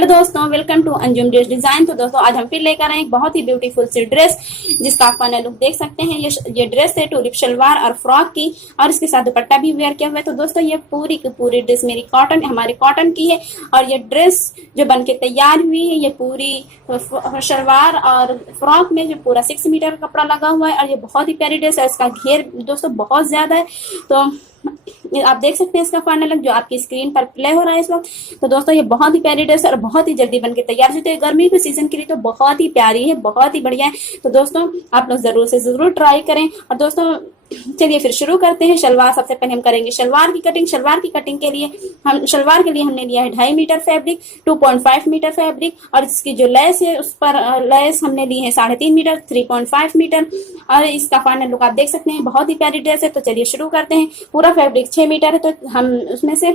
Hello दोस्तों, welcome to Anjum dress design. तो दोस्तों आज हम फिर लेकर आए एक बहुत ही ब्यूटीफुल सी ड्रेस जिसका आप फाइनल लुक देख सकते हैं। ये ड्रेस है टूलिप शलवार और फ्रॉक की, और इसके साथ दुपट्टा भी वेयर किया हुआ है। तो दोस्तों ये पूरी की पूरी ड्रेस मेरी हमारे कॉटन की है, और ये ड्रेस जो बनके तैयार हुई है, ये पूरी शलवार और फ्रॉक में जो पूरा 6 मीटर का कपड़ा लगा हुआ है, और ये बहुत ही प्यारी ड्रेस है। इसका घेर दोस्तों बहुत ज्यादा है, तो आप देख सकते हैं इसका फाइनल लुक जो आपकी स्क्रीन पर प्ले हो रहा है इस वक्त। तो दोस्तों ये बहुत ही प्यारी ड्रेस है और बहुत ही जल्दी बनके तैयार होती है। गर्मी के सीजन के लिए तो बहुत ही प्यारी है, बहुत ही बढ़िया है। तो दोस्तों आप लोग जरूर से जरूर ट्राई करें। और दोस्तों चलिए फिर शुरू करते हैं। शलवार सबसे पहले हम करेंगे शलवार की कटिंग। शलवार की कटिंग के लिए हमने लिया है 2.5 मीटर फैब्रिक, 2.5 मीटर फैब्रिक, और इसकी जो लेस है उस पर लेस हमने ली है 3.5 मीटर, 3.5 मीटर। और इसका फाइनल लुक आप देख सकते हैं, बहुत ही प्यारी ड्रेस है। तो चलिए शुरू करते हैं। पूरा फैब्रिक 6 मीटर है, तो हम उसमें से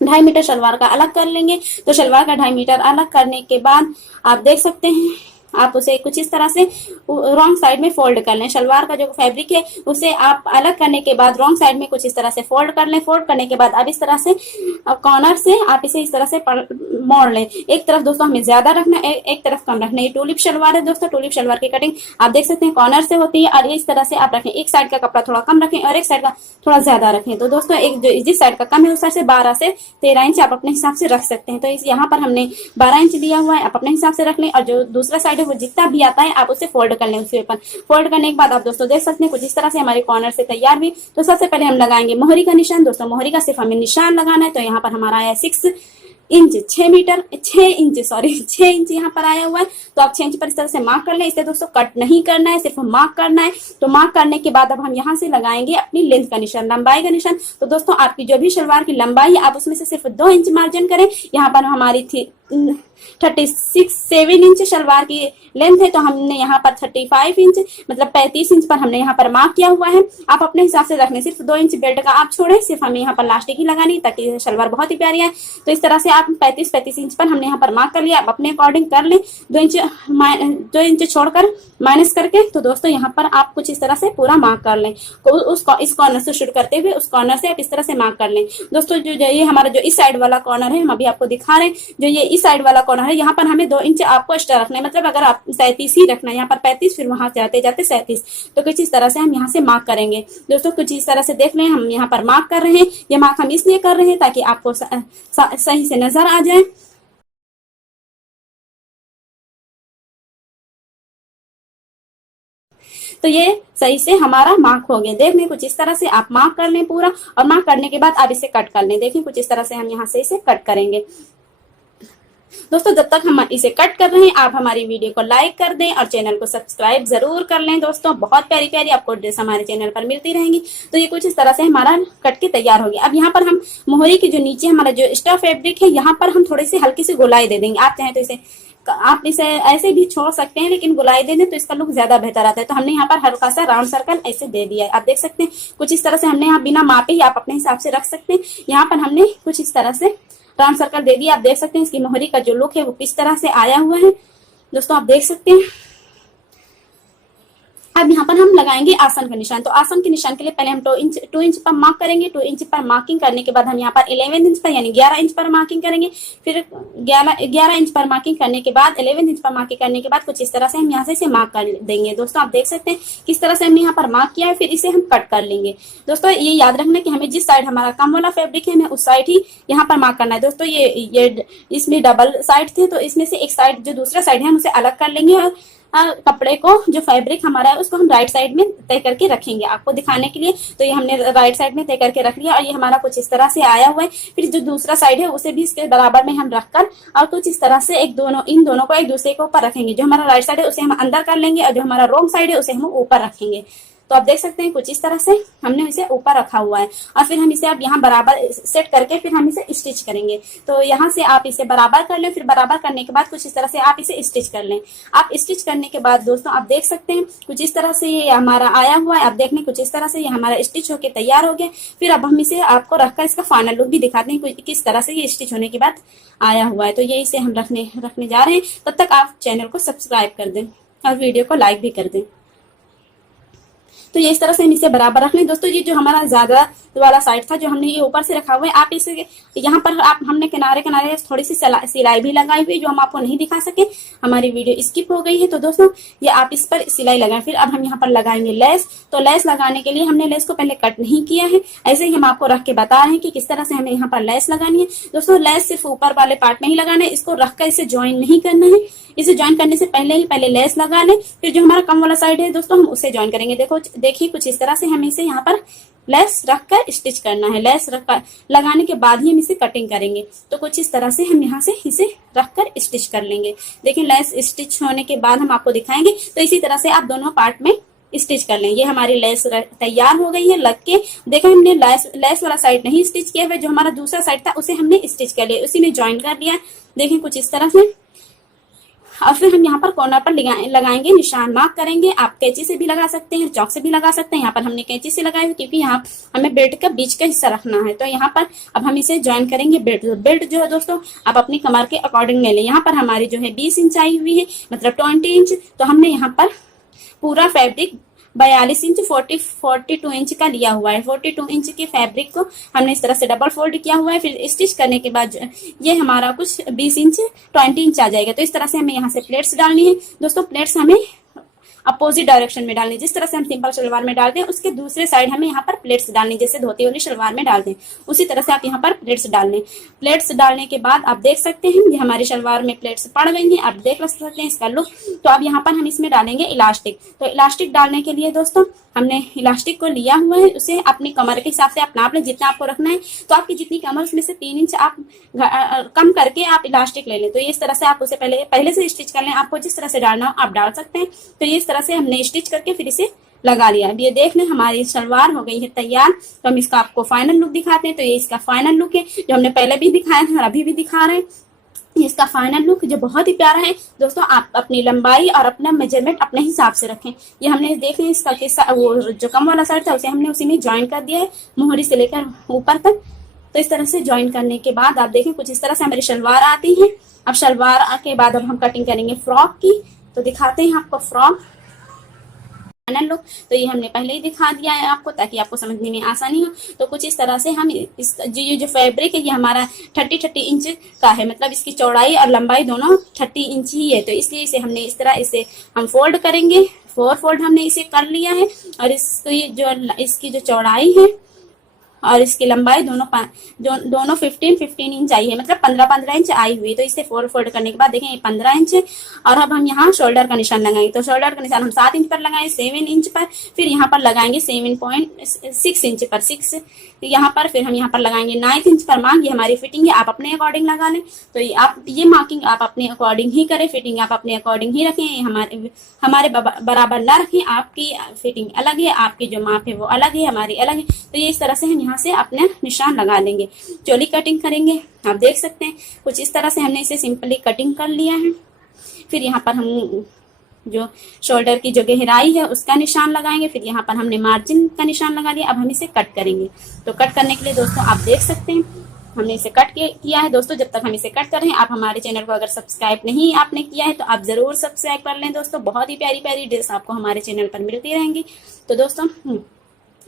2.5 मीटर शलवार का अलग कर लेंगे। तो शलवार का 2.5 मीटर अलग करने के बाद आप देख सकते हैं, आप उसे कुछ इस तरह से रॉन्ग साइड में फोल्ड कर लें। शलवार का जो फैब्रिक है उसे आप अलग करने के बाद रॉन्ग साइड में कुछ इस तरह से फोल्ड कर लें। फोल्ड करने के बाद अब इस तरह से कॉर्नर से आप इसे इस तरह से मोड़ लें। एक तरफ दोस्तों हमें ज्यादा रखना है, एक तरफ कम रखना है। ये टूलिप शलवार है दोस्तों। टूलिप शलवार की कटिंग आप देख सकते हैं कॉर्नर से होती है, और इस तरह से आप रखें। एक साइड का कपड़ा थोड़ा कम रखें और एक साइड का थोड़ा ज्यादा रखें। तो दोस्तों एक जो जिस साइड का कम है उस साइड से 12 से 13 इंच आप अपने हिसाब से रख सकते हैं। तो यहाँ पर हमने 12 इंच दिया हुआ है, आप अपने हिसाब से रख लें। और जो दूसरा साइड है वो जितना भी आता है आप उसे फोल्ड कर लें। उसी पर फोल्ड करने के बाद आप दोस्तों देख सकते हैं कुछ इस तरह से हमारे कॉर्नर से तैयार हुई। तो सबसे पहले हम लगाएंगे मोहरी का निशान। दोस्तों मोहरी का सिर्फ हमें निशान लगाना है। तो यहाँ पर हमारा आया 6 इंच यहाँ पर आया हुआ है। तो आप 6 इंच पर इस तरह से मार्क कर लें। इसे दोस्तों कट नहीं करना है, सिर्फ मार्क करना है। तो मार्क करने के बाद अब हम यहाँ से लगाएंगे अपनी लेंथ का निशान, लंबाई का निशान। तो दोस्तों आपकी जो भी शलवार की लंबाई है आप उसमें से सिर्फ 2 इंच मार्जिन करें। यहाँ पर हमारी थी 7 इंच शलवार की लेंथ है, तो हमने यहाँ पर 35 इंच मतलब 35 इंच पर हमने यहाँ पर मार्क किया हुआ है। आप अपने हिसाब से रखने, सिर्फ 2 इंच बेल्ट का आप छोड़ें, सिर्फ हमें यहाँ पर लास्टिक ही लगानी ताकि शलवार बहुत ही प्यारी है। तो इस तरह से आप 35 इंच पर हमने यहाँ पर मार्क कर लिया। आप अपने अकॉर्डिंग कर लें, 2 इंच छोड़कर माइनस करके। तो दोस्तों यहाँ पर आप कुछ इस तरह से पूरा मार्क कर लें। इस कॉर्नर से शुरू करते हुए उस कॉर्नर से आप इस तरह से मार्क कर लें। दोस्तों जो ये हमारा जो इस साइड वाला कॉर्नर है हम अभी आपको दिखा रहे हैं, जो ये इस साइड वाला कॉर्नर है यहाँ पर हमें 2 इंच आपको एक्स्ट्रा रखना है। मतलब अगर आप 37 ही रखना है, यहाँ पर 35, फिर वहां जाते जाते 37। तो कुछ इस तरह से हम यहाँ से मार्क करेंगे। दोस्तों कुछ इस तरह से देख लें, हम यहाँ पर मार्क कर रहे हैं। ये मार्क हम इसलिए कर रहे हैं ताकि आपको सही से नजर आ जाए। तो ये सही से हमारा मार्क हो गया। देख लें कुछ इस तरह से आप मार्क कर लें पूरा, और मार्क करने के बाद आप इसे कट कर लें। देखिए कुछ इस तरह से हम यहाँ से इसे कट करेंगे। दोस्तों जब तक हम इसे कट कर रहे हैं आप हमारी वीडियो को लाइक कर दें और चैनल को सब्सक्राइब जरूर कर लें। दोस्तों बहुत प्यारी प्यारी आपको ड्रेस हमारे चैनल पर मिलती रहेंगी। तो ये कुछ इस तरह से हमारा कट के तैयार हो गया। अब यहाँ पर हम मोहरी के जो नीचे हमारा जो एक्स्ट्रा फैब्रिक है यहाँ पर हम थोड़ी सी हल्की सी गोलाई दे देंगे। आप चाहें तो आप इसे ऐसे भी छोड़ सकते हैं, लेकिन गोलाई दे दें तो इसका लुक ज्यादा बेहतर आता है। तो हमने यहाँ पर हल्का सा राउंड सर्कल ऐसे दे दिया है। आप देख सकते हैं कुछ इस तरह से हमने यहाँ बिना मापे ही आप अपने हिसाब से रख सकते हैं। यहाँ पर हमने कुछ इस तरह से राउंड सर्कल दे दिया। आप देख सकते हैं इसकी मोहरी का जो लुक है वो किस तरह से आया हुआ है। दोस्तों आप देख सकते हैं। अब यहाँ पर हम लगाएंगे आसन का निशान। तो आसन के निशान के लिए पहले हम 2 इंच पर मार्क करेंगे। 2 इंच पर मार्किंग करने के बाद हम यहाँ पर 11 इंच पर यानी 11 इंच पर मार्किंग करेंगे। फिर 11 इंच पर मार्किंग करने के बाद 11 इंच पर मार्किंग करने के बाद कुछ इस तरह से हम यहाँ से इसे मार्क कर देंगे। दोस्तों आप देख सकते हैं किस तरह से हमने यहाँ पर मार्क किया है। फिर इसे हम कट कर लेंगे। दोस्तों ये याद रखना कि हमें जिस साइड हमारा कम वाला फैब्रिक है हमें उस साइड ही यहाँ पर मार्क करना है। दोस्तों ये इसमें डबल साइड थे, तो इसमें से एक साइड जो दूसरा साइड है हम उसे अलग कर लेंगे, और कपड़े को जो फैब्रिक हमारा है उसको हम राइट साइड में तय करके रखेंगे आपको दिखाने के लिए। तो ये हमने राइट साइड में तय करके रख लिया, और ये हमारा कुछ इस तरह से आया हुआ है। फिर जो दूसरा साइड है उसे भी इसके बराबर में हम रखकर और कुछ इस तरह से इन दोनों को एक दूसरे के ऊपर रखेंगे। जो हमारा राइट साइड है उसे हम अंदर कर लेंगे, और जो हमारा रॉन्ग साइड है उसे हम ऊपर रखेंगे। तो आप देख सकते हैं कुछ इस तरह से हमने इसे ऊपर रखा हुआ है, और फिर हम इसे अब यहाँ बराबर सेट करके फिर हम इसे स्टिच करेंगे। तो यहाँ से आप इसे बराबर कर लें। फिर बराबर करने के बाद कुछ इस तरह से आप इसे स्टिच कर लें। आप स्टिच करने के बाद दोस्तों आप देख सकते हैं कुछ इस तरह से ये हमारा आया हुआ है। आप देख लें कुछ इस तरह से ये हमारा स्टिच होकर तैयार हो गया। फिर अब हम इसे आपको रखकर इसका फाइनल लुक भी दिखाते हैं किस तरह से ये स्टिच होने के बाद आया हुआ है। तो ये इसे हम रखने जा रहे हैं। तब तक आप चैनल को सब्सक्राइब कर दें और वीडियो को लाइक भी कर दें। तो ये इस तरह से हम इसे बराबर रख लें। दोस्तों ये जो हमारा ज्यादा वाला साइड था जो हमने ये ऊपर से रखा हुआ है, आप इसे यहाँ पर आप हमने किनारे किनारे थोड़ी सी सिलाई भी लगाई हुई जो हम आपको नहीं दिखा सके, हमारी वीडियो स्किप हो गई है। तो दोस्तों ये आप इस पर सिलाई लगाएं। फिर अब हम यहाँ पर लगाएंगे लेस। तो लेस लगाने के लिए हमने लेस को पहले कट नहीं किया है, ऐसे ही हम आपको रख के बता रहे हैं कि किस तरह से हमें यहाँ पर लेस लगानी है। दोस्तों लेस सिर्फ ऊपर वाले पार्ट में ही लगाना है, इसको रखकर इसे ज्वाइन नहीं करना है। इसे ज्वाइन करने से पहले लेस लगा लें, फिर जो हमारा कम वाला साइड है दोस्तों हम उसे ज्वाइन करेंगे। देखिए कुछ इस तरह से हमें इसे यहाँ पर लेस रखकर स्टिच करना है। लेस रखकर लगाने के बाद ही हम इसे कटिंग करेंगे। तो कुछ इस तरह से हम यहाँ से इसे रखकर स्टिच कर लेंगे। देखिए लेस स्टिच होने के बाद हम आपको दिखाएंगे। तो इसी तरह से आप दोनों पार्ट में स्टिच कर लें। ये हमारी लेस तैयार हो गई है लग के। देखो हमने लेस वाला साइड नहीं स्टिच किया हुआ, जो हमारा दूसरा साइड था उसे हमने स्टिच कर लिया, उसी में ज्वाइन कर लिया। देखें कुछ इस तरह से। और फिर हम यहाँ पर कॉर्नर पर लगाएंगे, निशान मार्क करेंगे। आप कैंची से भी लगा सकते हैं, चौक से भी लगा सकते हैं। यहाँ पर हमने कैंची से लगाया क्योंकि यहाँ हमें बेल्ट का बीच का हिस्सा रखना है। तो यहाँ पर अब हम इसे ज्वाइन करेंगे। बेल्ट जो है दोस्तों आप अपनी कमर के अकॉर्डिंग ले लें। यहाँ पर हमारी जो है 20 इंच आई हुई है, मतलब 20 इंच। तो हमने यहाँ पर पूरा फैब्रिक 42 इंच 42 इंच का लिया हुआ है। 42 इंच के फैब्रिक को हमने इस तरह से डबल फोल्ड किया हुआ है। फिर स्टिच करने के बाद ये हमारा कुछ 20 इंच 20 इंच आ जाएगा। तो इस तरह से हमें यहाँ से प्लेट्स डालनी है। दोस्तों प्लेट्स हमें अपोजिट डायरेक्शन में डालनी, जिस तरह से हम सिंपल शलवार में डालते हैं उसके दूसरे साइड हमें यहाँ पर प्लेट्स डालनी, जैसे धोती वाली शलवार में डालते हैं उसी तरह से आप यहाँ पर प्लेट्स डालने। प्लेट्स डालने के बाद आप देख सकते हैं ये हमारी शलवार में प्लेट्स पड़ गई हैं। आप देख सकते हैं इसका लुक। तो अब यहाँ पर हम इसमें डालेंगे इलास्टिक। तो इलास्टिक डालने के लिए दोस्तों हमने इलास्टिक को लिया हुआ है, उसे अपनी कमर के हिसाब से आप नाप लें जितना आपको रखना है। तो आपकी जितनी कमर उसमें से 3 इंच आप कम करके आप इलास्टिक ले लें। तो इस तरह से आप उसे पहले से स्टिच कर लें। आपको जिस तरह से डालना हो आप डाल सकते हैं। तो ये इस तरह से हमने स्टिच करके फिर इसे लगा लिया। अब ये देख लें हमारी सलवार हो गई है तैयार। तो हम इसका आपको फाइनल लुक दिखाते हैं। तो ये इसका फाइनल लुक है जो हमने पहले भी दिखाया था और अभी भी दिखा रहे हैं। इसका फाइनल लुक जो बहुत ही प्यारा है। दोस्तों आप अपनी लंबाई और अपना मेजरमेंट अपने हिसाब से रखें। ये हमने देख लें इसका वो जो कम वाला साइड था उसे हमने उसी में ज्वाइन कर दिया है, मोहरी से लेकर ऊपर तक। तो इस तरह से ज्वाइन करने के बाद आप देखें कुछ इस तरह से हमारी शलवार आती है। अब शलवार के बाद अब हम कटिंग करेंगे फ्रॉक की। तो दिखाते हैं आपको फ्रॉक फाइनल लुक। तो ये हमने पहले ही दिखा दिया है आपको ताकि आपको समझने में आसानी हो। तो कुछ इस तरह से हम इस जो फैब्रिक है ये हमारा 30 इंच का है, मतलब इसकी चौड़ाई और लंबाई दोनों 30 इंच ही है। तो इसलिए इसे हमने इस तरह इसे हम फोल्ड करेंगे। 4 फोल्ड हमने इसे कर लिया है। और इसकी जो चौड़ाई है और इसकी लंबाई दोनों 15 इंच आई है, मतलब 15 इंच आई हुई। तो इसे 4 फोल्ड करने के बाद देखें ये 15 इंच है। और अब हम यहाँ शोल्डर का निशान लगाएंगे। तो शोल्डर का निशान हम 7 इंच पर लगाएंगे, 7 इंच पर। फिर यहाँ पर लगाएंगे 7.6 इंच पर 6 यहाँ पर। फिर हम यहाँ पर लगाएंगे 9 इंच पर मार्क। ये हमारी फिटिंग है, आप अपने अकॉर्डिंग लगा लें। तो ये मार्किंग आप अपने अकॉर्डिंग ही करें, फिटिंग आप अपने अकॉर्डिंग ही रखें। हमारे बराबर ना रखें। आपकी फिटिंग अलग है, आपकी जो माप है वो अलग है, हमारी अलग है। तो ये इस तरह से हम यहाँ से अपने निशान लगा लेंगे। चोली कटिंग करेंगे। आप देख सकते हैं कुछ इस तरह से हमने इसे सिंपली कटिंग कर लिया है। फिर यहाँ पर हम जो शोल्डर की जो गहराई है उसका निशान लगाएंगे। फिर यहाँ पर हमने मार्जिन का निशान लगा लिया। अब हम इसे कट करेंगे। तो कट करने के लिए दोस्तों आप देख सकते हैं हमने इसे कट किया है। दोस्तों जब तक हम इसे कट कर रहे हैं आप हमारे चैनल को अगर सब्सक्राइब नहीं आपने किया है तो आप जरूर सब्सक्राइब कर लें। दोस्तों बहुत ही प्यारी प्यारी ड्रेस आपको हमारे चैनल पर मिलती रहेंगी। तो दोस्तों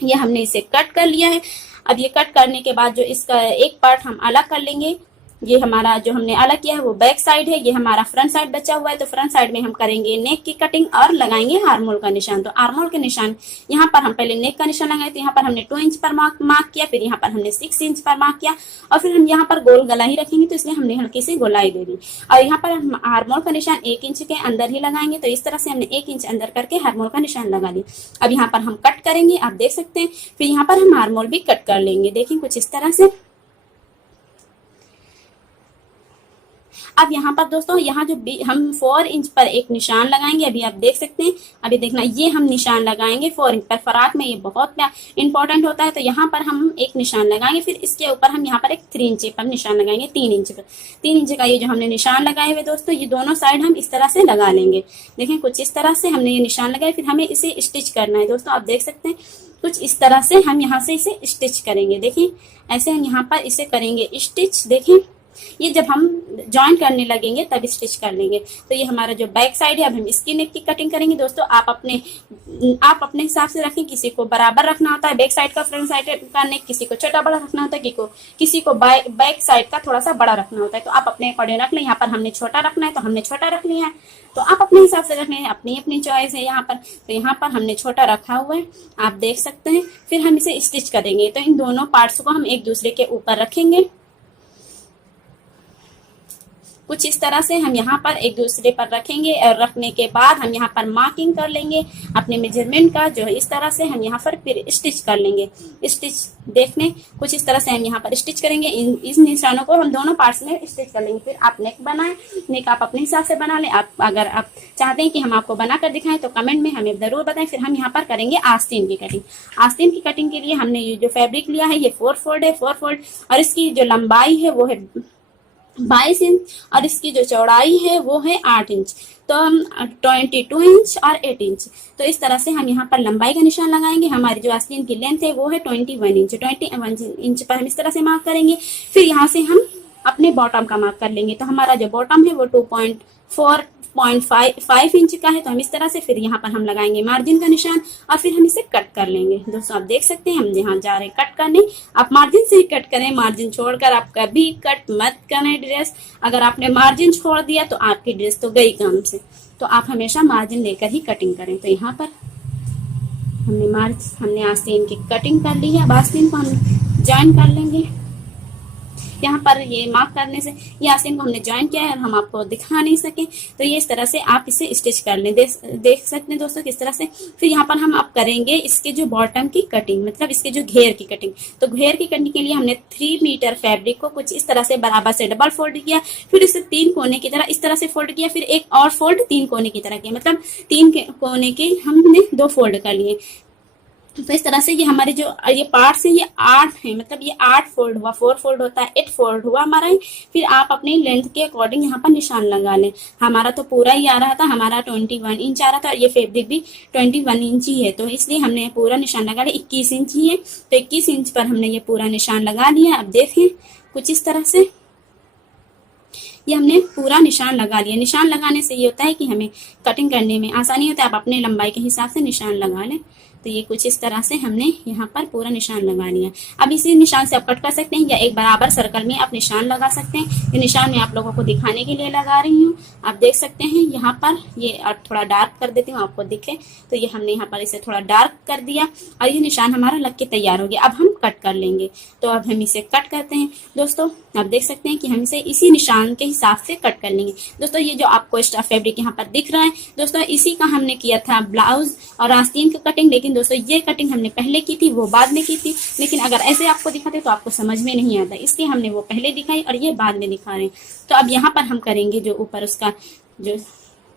ये हमने इसे कट कर लिया है। अब ये कट करने के बाद जो इसका एक पार्ट हम अलग कर लेंगे। ये हमारा जो हमने अलग किया है वो बैक साइड है, ये हमारा फ्रंट साइड बचा हुआ है। तो फ्रंट साइड में हम करेंगे नेक की कटिंग और लगाएंगे आर्महोल का निशान। तो आर्महोल के निशान यहाँ पर हम पहले नेक का निशान लगाए। तो यहाँ पर हमने 2 इंच पर मार्क किया। फिर यहाँ पर हमने 6 इंच पर मार्क किया। और फिर हम यहाँ पर गोल गला ही रखेंगे तो इसलिए हमने हल्की सी गोलाई दे दी। और यहाँ पर हम आर्महोल का निशान 1 इंच के अंदर ही लगाएंगे। तो इस तरह से हमने 1 इंच अंदर करके आर्महोल का निशान लगा लिया। अब यहाँ पर हम कट करेंगे, आप देख सकते हैं। फिर यहाँ पर हम आर्महोल भी कट कर लेंगे। देखिए कुछ इस तरह से। अब यहाँ पर दोस्तों यहाँ जो हम 4 इंच पर एक निशान लगाएंगे। अभी आप देख सकते हैं, अभी देखना ये हम निशान लगाएंगे 4 इंच पर। फराक में ये बहुत इंपॉर्टेंट होता है। तो यहाँ पर हम एक निशान लगाएंगे। फिर इसके ऊपर हम यहाँ पर एक 3 इंच पर निशान लगाएंगे। 3 इंच पर 3 इंच का ये जो हमने निशान लगाए हुए दोस्तों ये दोनों साइड हम इस तरह से लगा लेंगे। देखें कुछ इस तरह से हमने ये निशान लगाए। फिर हमें इसे स्टिच करना है। दोस्तों आप देख सकते हैं कुछ इस तरह से हम यहाँ से इसे स्टिच करेंगे। देखिए ऐसे हम यहाँ पर इसे करेंगे स्टिच। देखें ये जब हम ज्वाइन करने लगेंगे तब स्टिच कर लेंगे। तो ये हमारा जो बैक साइड है, अब हम इसकी नेक की कटिंग करेंगे। दोस्तों आप अपने हिसाब से रखें, किसी को बराबर रखना होता है बैक साइड का फ्रंट साइड का नेक, किसी को छोटा बड़ा रखना होता है, किसी को बैक साइड का थोड़ा सा बड़ा रखना होता है। तो आप अपने अकॉर्डिंग रख लें। यहाँ पर हमने छोटा रखना है तो हमने छोटा रख लिया है, तो आप अपने हिसाब से रख लें, अपनी अपनी चॉइस है यहाँ पर। तो यहाँ पर हमने छोटा रखा हुआ है, आप देख सकते हैं। फिर हम इसे स्टिच करेंगे। तो इन दोनों पार्ट्स को हम एक दूसरे के ऊपर रखेंगे कुछ इस तरह से। हम यहाँ पर एक दूसरे पर रखेंगे और रखने के बाद हम यहाँ पर मार्किंग कर लेंगे अपने मेजरमेंट का, जो है इस तरह से हम यहाँ पर फिर स्टिच कर लेंगे। स्टिच देखने कुछ इस तरह से हम यहाँ पर स्टिच करेंगे। इस निशानों को हम दोनों पार्ट्स में स्टिच कर लेंगे। फिर आप नेक बनाएं, नेक आप अपने हिसाब से बना लें। अगर आप चाहते हैं कि हम आपको बनाकर दिखाएं तो कमेंट में हमें जरूर बताएं। फिर हम यहाँ पर करेंगे आस्तीन की कटिंग। आस्तीन की कटिंग के लिए हमने ये जो फैब्रिक लिया है ये 4 फोल्ड है, 4 फोल्ड, और इसकी जो लंबाई है वो है 22 इंच और इसकी जो चौड़ाई है वो है 8 इंच। तो हम 22 इंच और 8 इंच, तो इस तरह से हम यहाँ पर लंबाई का निशान लगाएंगे। हमारी जो आस्तीन की लेंथ है वो है 21 इंच। 21 इंच पर हम इस तरह से मार्क करेंगे। फिर यहाँ से हम अपने बॉटम का मार्क कर लेंगे। तो हमारा जो बॉटम है वो 2.5 इंच का है। तो हम इस तरह से फिर यहाँ पर हम लगाएंगे मार्जिन का निशान और फिर हम इसे कट कर लेंगे। दोस्तों आप देख सकते हैं हम यहाँ जा रहे हैं कट करने। आप मार्जिन से ही कट करें, मार्जिन छोड़कर आप कभी कट मत करें ड्रेस। अगर आपने मार्जिन छोड़ दिया तो आपकी ड्रेस तो गई काम से। तो आप हमेशा मार्जिन लेकर ही कटिंग करें। तो यहाँ पर हमने आस्तीन की कटिंग कर ली है। अब आस्तीन को हम ज्वाइन कर लेंगे। यहाँ पर ये मार्क करने से ये आस्तीन को हमने ज्वाइन किया है और हम आपको दिखा नहीं सके। तो ये इस तरह से आप इसे स्टिच कर लें। देख सकते हैं दोस्तों किस तरह से। फिर यहाँ पर हम अब करेंगे इसके जो बॉटम की कटिंग, मतलब इसके जो घेर की कटिंग। तो घेर की कटिंग के लिए हमने 3 मीटर फैब्रिक को कुछ इस तरह से बराबर से डबल फोल्ड किया। फिर इसे 3 कोने की तरह इस तरह से फोल्ड किया। फिर एक और फोल्ड 3 कोने की तरह किया, मतलब 3 कोने के हमने 2 फोल्ड कर लिए। तो इस तरह से ये हमारे जो ये पार्ट्स है ये 8 है, मतलब ये 8 फोल्ड हुआ। 4 फोल्ड होता है, 8 फोल्ड हुआ हमारा। फिर आप अपनी लेंथ के अकॉर्डिंग यहाँ पर निशान लगा लें। हमारा तो पूरा ही आ रहा था, हमारा 21 इंच आ रहा था और ये फैब्रिक भी 21 इंच ही है। तो इसलिए हमने पूरा निशान लगा लिया। 21 इंच ही है तो 21 इंच पर हमने ये पूरा निशान लगा लिया। अब देखें कुछ इस तरह से ये हमने पूरा निशान लगा लिया। निशान लगाने से ये होता है कि हमें कटिंग करने में आसानी होता है। आप अपने लंबाई के हिसाब से निशान लगा लें। तो ये कुछ इस तरह से हमने यहाँ पर पूरा निशान लगा लिया। अब इसी निशान से आप कट कर सकते हैं या एक बराबर सर्कल में आप निशान लगा सकते हैं। ये निशान मैं आप लोगों को दिखाने के लिए लगा रही हूँ। आप देख सकते हैं यहाँ पर ये अब थोड़ा डार्क कर देती हूँ आपको दिखे। तो ये हमने यहाँ पर इसे थोड़ा डार्क कर दिया और ये निशान हमारा लग के तैयार हो गया। अब हम कट कर लेंगे। तो अब हम इसे कट करते हैं। दोस्तों आप देख सकते हैं कि हम इसे इसी निशान के हिसाब से कट कर लेंगे। दोस्तों ये जो आपको एक्स्ट्रा फैब्रिक यहाँ पर दिख रहा है दोस्तों, इसी का हमने किया था ब्लाउज और आस्तीन की कटिंग। लेकिन दोस्तों ये कटिंग हमने पहले की थी, वो बाद में की थी। लेकिन अगर ऐसे आपको दिखाते तो आपको समझ में नहीं आता, इसलिए हमने वो पहले दिखाई और ये बाद में दिखा रहे हैं। तो अब यहाँ पर हम करेंगे जो ऊपर उसका जो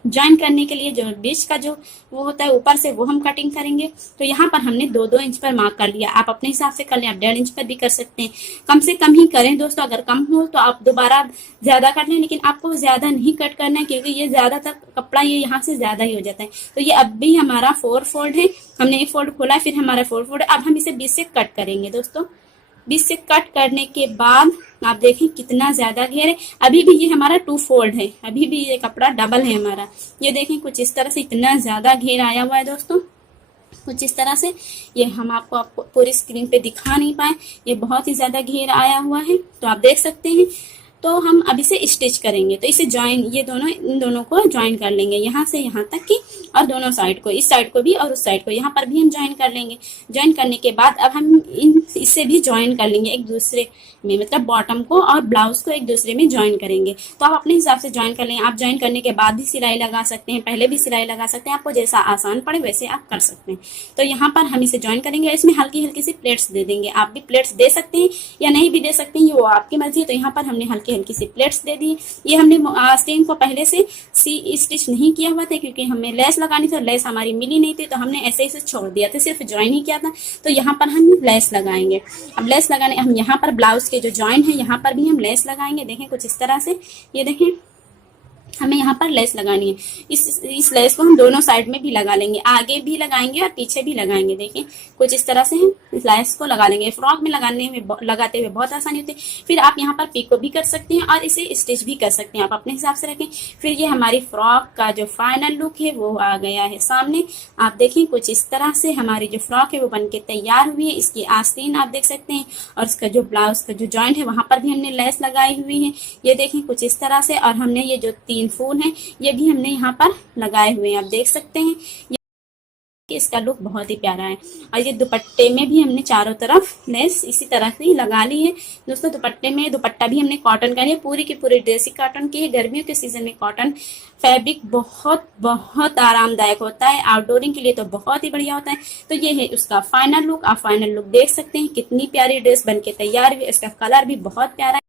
ज्वाइन करने के लिए जो बीच का जो वो होता है ऊपर से, वो हम कटिंग करेंगे। तो यहाँ पर हमने 2-2 इंच पर मार्क कर लिया। आप अपने हिसाब से कर लें, आप 1.5 इंच पर भी कर सकते हैं। कम से कम ही करें दोस्तों। अगर कम हो तो आप दोबारा ज्यादा कर लें, लेकिन आपको ज्यादा नहीं कट करना है क्योंकि ये ज्यादातर कपड़ा ये यहाँ से ज्यादा ही हो जाता है। तो ये अब भी हमारा 4 फोल्ड है। हमने एक फोल्ड खोला है, फिर हमारा 4 फोल्ड है। अब हम इसे 20 से कट करेंगे दोस्तों। 20 से कट करने के बाद आप देखें कितना ज्यादा घेर है। अभी भी ये हमारा 2 फोल्ड है, अभी भी ये कपड़ा डबल है हमारा। ये देखें कुछ इस तरह से इतना ज्यादा घेर आया हुआ है दोस्तों, कुछ इस तरह से। ये हम आपको पूरी स्क्रीन पे दिखा नहीं पाए, ये बहुत ही ज्यादा घेर आया हुआ है। तो आप देख सकते हैं। तो हम अब इसे स्टिच करेंगे। तो इसे ज्वाइन, ये दोनों इन दोनों को ज्वाइन कर लेंगे यहाँ से यहाँ तक की, और दोनों साइड को, इस साइड को भी और उस साइड को, यहाँ पर भी हम ज्वाइन कर लेंगे। ज्वाइन करने के बाद अब हम इससे भी ज्वाइन कर लेंगे एक दूसरे में, मतलब बॉटम को और ब्लाउज को एक दूसरे में ज्वाइन करेंगे। तो आप अपने हिसाब से ज्वाइन कर लेंगे। आप ज्वाइन करने के बाद भी सिलाई लगा सकते हैं, पहले भी सिलाई लगा सकते हैं, आपको जैसा आसान पड़े वैसे आप कर सकते हैं। तो यहाँ पर हम इसे ज्वाइन करेंगे और इसमें हल्की हल्की सी प्लेट्स दे देंगे। आप भी प्लेट्स दे सकते हैं या नहीं भी दे सकते हैं, ये वो आपकी मर्जी है। तो यहाँ पर हमने हल्की हल्की सी प्लेट्स दे दी। ये हमने आस्तीन को पहले से स्टिच नहीं किया हुआ था क्योंकि हमें लेस लगानी थी, लेस हमारी मिली नहीं थी, तो हमने ऐसे ही से छोड़ दिया था, सिर्फ ज्वाइन ही किया था। तो यहाँ पर हम लेस लगाएंगे। अब लेस लगाने हम यहाँ पर ब्लाउज के जो ज्वाइन है यहाँ पर भी हम लेस लगाएंगे। देखें कुछ इस तरह से, ये देखें हमें यहाँ पर लेस लगानी है। इस लेस को हम दोनों साइड में भी लगा लेंगे, आगे भी लगाएंगे और पीछे भी लगाएंगे। देखिए कुछ इस तरह से हम इस लेस को लगा लेंगे। फ्रॉक में लगाते हुए बहुत आसानी होती है। फिर आप यहाँ पर पिको भी कर सकते हैं और इसे स्टिच भी कर सकते हैं, आप अपने हिसाब से रखें। फिर ये हमारी फ्रॉक का जो फाइनल लुक है वो आ गया है सामने। आप देखें कुछ इस तरह से हमारी जो फ्रॉक है वो बन के तैयार हुई है। इसकी आस्तीन आप देख सकते हैं और इसका जो ब्लाउज का जो जॉइंट है वहां पर भी हमने लेस लगाई हुई है। ये देखें कुछ इस तरह से। और हमने ये जो 3 फूल हैं ये भी हमने यहाँ पर लगाए हुए हैं, आप देख सकते हैं। कि इसका लुक बहुत ही प्यारा है। और ये दुपट्टे में भी हमने चारों तरफ लेस इसी तरह से लगा ली है। दोस्तों दुपट्टा भी हमने कॉटन का लिया, पूरी की पूरी ड्रेस ही कॉटन की है। गर्मियों के सीजन में कॉटन फैब्रिक बहुत बहुत आरामदायक होता है, आउटडोरिंग के लिए तो बहुत ही बढ़िया होता है। तो ये है उसका फाइनल लुक। आप फाइनल लुक देख सकते हैं, कितनी प्यारी ड्रेस बनके तैयार हुई। इसका कलर भी बहुत प्यारा है।